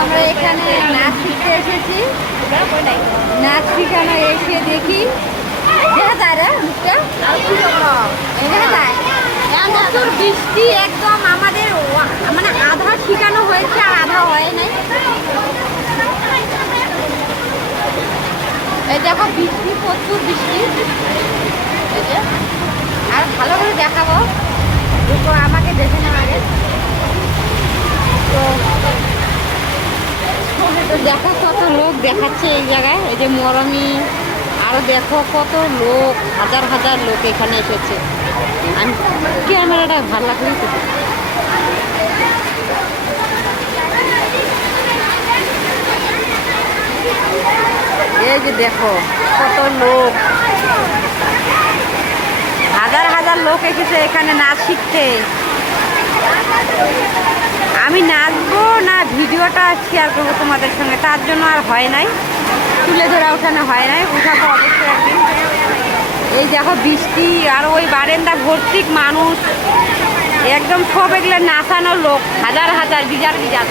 আমরা এখানে নাচ শিখতে এসেছি। নাচ শিখানো এসে দেখি দেখা যায় রে মুখটা দেখা যায় প্রচুর বৃষ্টি একদম আমাদের মানে আধা শিখানো হয়েছে আর আধা হয় নাই। এই দেখো বৃষ্টি প্রচুর বৃষ্টি। এই যে আর ভালো করে দেখাবো তো আমাকে দেখে নেওয়া আগে। তো দেখো কত লোক দেখাচ্ছে এই জায়গায়, এই যে মরমি আরো দেখো কত লোক, হাজার হাজার লোক এখানে এসেছে। আমি ক্যামেরাটা ভালো লাগলেই তো। এই যে দেখো কত লোক, হাজার হাজার লোক এসেছে এখানে নাচ শিখতে। আমি নাচবো না ভিডিওটা শেয়ার করবো তোমাদের সঙ্গে, তার জন্য আর হয় নাই, তুলে ধরা ওঠানো হয় নাই, উঠাবো অবশ্যই একদিন। এই দেখো বৃষ্টি আর ওই বারেন্দা ভর্তি মানুষ, একদম সব এগুলো নাচানোর লোক, হাজার হাজার বিজার বিজার।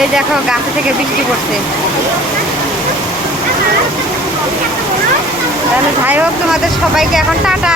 এই দেখো গাছ থেকে বৃষ্টি পড়ছে। তাহলে যাই হোক, তোমাদের সবাইকে এখন টাটা।